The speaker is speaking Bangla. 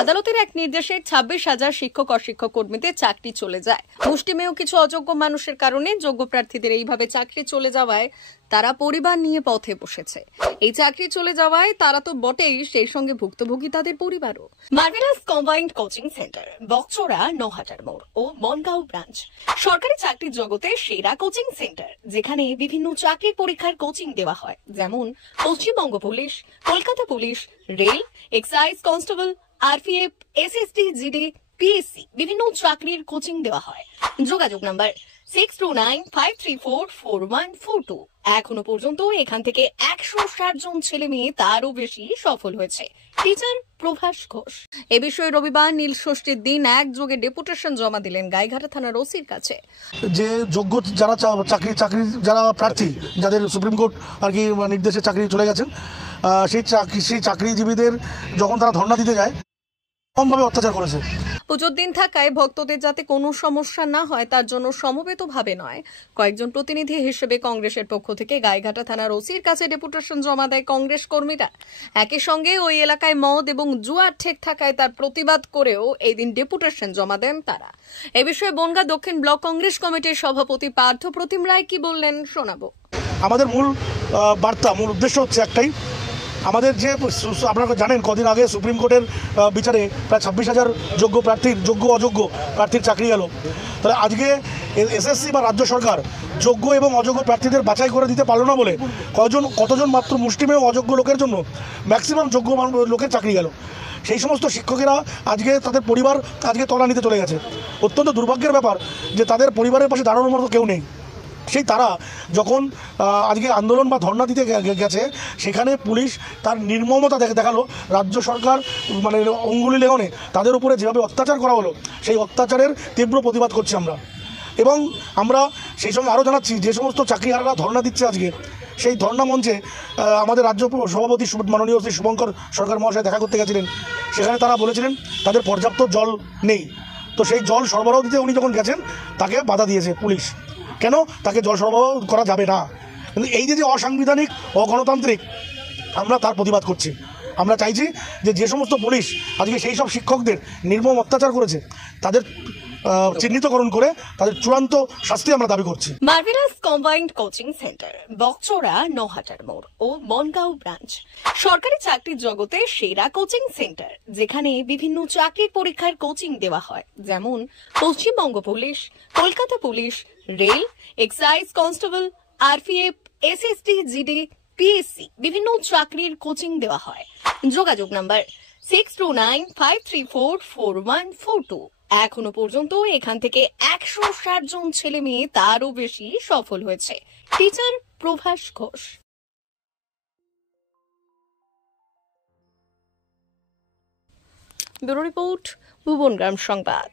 আদালতের এক নির্দেশে 26,000 শিক্ষক অশিক্ষক কর্মীদের চাকরি চলে যায়। মুষ্টিমেয় কিছু অযোগ্য মানুষের কারণে যোগ্য প্রার্থীদের এইভাবে চাকরি চলে যাওয়ায় তারা পরিবার নিয়ে পথে বসেছে। এই চাকরি চলে যাওয়ায় তারা তো বটেই, সেই সঙ্গে ভুক্তভোগী তাদের পরিবারও। মার্ভেলাস কম্বাইন্ড কোচিং সেন্টার, বকচোরা, নহাটার মোড় ও বনগাঁও ব্রাঞ্চ সরকারি চাকরির জগতে সেরা কোচিং সেন্টার, যেখানে বিভিন্ন চাকরির পরীক্ষার কোচিং দেওয়া হয়, যেমন Paschimbanga police, Kolkata police, rail, excise constable, RPF, SSD, GD, PSC বিভিন্ন চাকরির কোচিং দেওয়া হয়। যোগাযোগ নাম্বার 6295344142। এখনো পর্যন্ত এখান থেকে 160 জন ছেলে মেয়ে তারও বেশি সফল হয়েছে। টিচার প্রভাস ঘোষ। এ বিষয়ে রবিবার নীল ষষ্ঠীর দিন একযোগে ডেপুটেশন জমা দিলেন গাইঘাটা থানার ওসির কাছে। যে যোগ্য যারা চাকরি যারা প্রার্থী, যাদের সুপ্রিম কোর্ট আর কি নির্দেশে চাকরি চলে গেছেন, সেই চাকরিজীবীদের যখন তারা ধর্ণা দিতে যায় কমভাবে অত্যাচার করেছে। পুজোর দিন থাকায় ভক্তদের যাতে কোনো সমস্যা না হয় তার জন্য সমবেতভাবে নয়, কয়েকজন প্রতিনিধি হিসেবে কংগ্রেসের পক্ষ থেকে গাইঘাটা থানার ওসির কাছে ডেপুটেশন জমা দেয় কংগ্রেস কর্মীরা। একই সঙ্গে ওই এলাকায় মদ এবং জুয়ার ঠেক থাকায় তার প্রতিবাদ করেও এই দিন ডেপুটেশন জমা দেন তারা। এ বিষয়ে বনগাঁ দক্ষিণ ব্লক কংগ্রেস কমিটির সভাপতি পার্থ প্রতিম রায় কি বললেন শোনাবো। আমাদের মূল বার্তা, মূল উদ্দেশ্য হচ্ছে একটাই, আমাদের যে আপনারা জানেন কদিন আগে সুপ্রিম কোর্টের বিচারে প্রায় 26,000 যোগ্য অযোগ্য প্রার্থীর চাকরি গেল। তাহলে আজকে এসএসসি বা রাজ্য সরকার যোগ্য এবং অযোগ্য প্রার্থীদের বাছাই করে দিতে পারলো না বলে কতজন মাত্র মুষ্টিমেয় অযোগ্য লোকের জন্য ম্যাক্সিমাম যোগ্য লোকের চাকরি গেল। সেই সমস্ত শিক্ষকেরা আজকে তাদের পরিবার আজকে তলা নিতে চলে গেছে। অত্যন্ত দুর্ভাগ্যের ব্যাপার যে তাদের পরিবারের পাশে দাঁড়ানোর মতো কেউ নেই। সেই তারা যখন আজকে আন্দোলন বা ধর্ণা দিতে গেছে, সেখানে পুলিশ তার নির্মমতা দেখালো। রাজ্য সরকার মানে অঙ্গুলি লেগনে তাদের উপরে যেভাবে অত্যাচার করা হলো, সেই অত্যাচারের তীব্র প্রতিবাদ করছি আমরা। এবং আমরা সেই সঙ্গে আরও জানাচ্ছি, যে সমস্ত চাকরিহারারা ধর্ণা দিচ্ছে আজকে, সেই ধর্ণা মঞ্চে আমাদের রাজ্য সভাপতি মাননীয় শ্রী শুভঙ্কর সরকার মহাশয় দেখা করতে গেছিলেন। সেখানে তারা বলেছিলেন তাদের পর্যাপ্ত জল নেই। তো সেই জল সরবরাহ দিতে উনি যখন গেছেন, তাকে বাধা দিয়েছে পুলিশ। কেন তাকে জল সরবরাহ করা যাবে না? কিন্তু এই যে অসাংবিধানিক, অগণতান্ত্রিক, আমরা তার প্রতিবাদ করছি। আমরা চাইছি যে সমস্ত পুলিশ আজকে সেই সব শিক্ষকদের নির্মম অত্যাচার করেছে, তাদের চিহ্নিতকরণ করে তাদের চূড়ান্ত শাস্তি আমরা দাবি করছি। মার্ভেলাস কম্বাইন্ড কোচিং সেন্টার, বকচোরা, নহাটার মোড় ও বনগাঁও ব্রাঞ্চ সরকারি চাকরির জগতে সেরা কোচিং সেন্টার, যেখানে বিভিন্ন চাকরির পরীক্ষার কোচিং দেওয়া হয়, যেমন Paschimbanga police, Kolkata police, rail, excise constable, RPF, SSD, GD, PSC বিভিন্ন চাকরির কোচিং দেওয়া হয়। যোগাযোগ নাম্বার 6295344142। এখনো পর্যন্ত এখান থেকে 160 জন ছেলে মেয়ে তারও বেশি সফল হয়েছে। Teacher Prabhas Ghosh. Bureau report, Bhubangram সংবাদ।